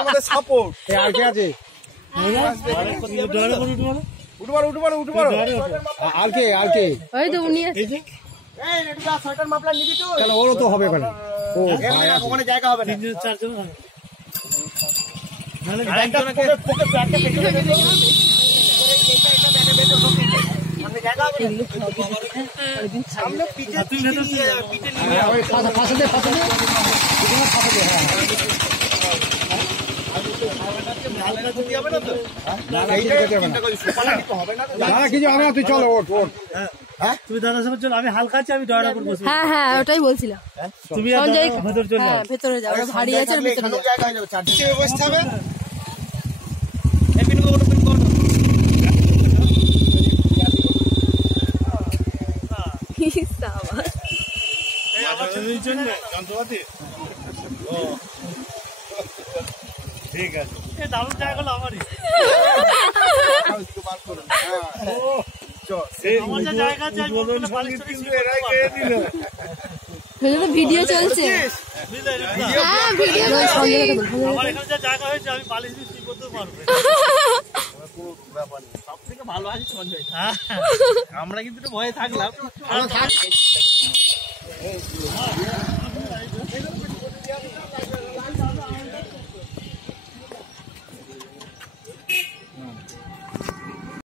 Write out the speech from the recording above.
আমাদের সাপোর্ট আর কে আছে? আর কে ওই তো উনি আছে। কেন ওরও তো হবে ওখানে। ও ওখানে জায়গা হবে না। 3-4 জন হবে। সামনে পিঠে ফাঁসাতে কিছু হবে না, তুই চলো ওঠ। তুমি দাদার সাথে চলো, আমি হালকা আছি, আমি ডয়ার উপর বসবো। হ্যাঁ হ্যাঁ ওটাই বলছিলাম। তুমি আর দাদা ভেতর চলে যাও। ভেতরে যাও, ভারী আছে ভেতরে যাও। জায়গা হয়ে যাবে। চারদিকে বসতে হবে। ঠিক আছে, দারুণ জায়গা হলো আমারই। ভিডিও চলছে। আমার এখানে যা জায়গা হয়েছে আমি বালিশ দিয়ে শুয়ে করতে পারবো। সব থেকে ভালো আছে সঞ্জয়। আমরা কিন্তু ভয়ে থাকলাম।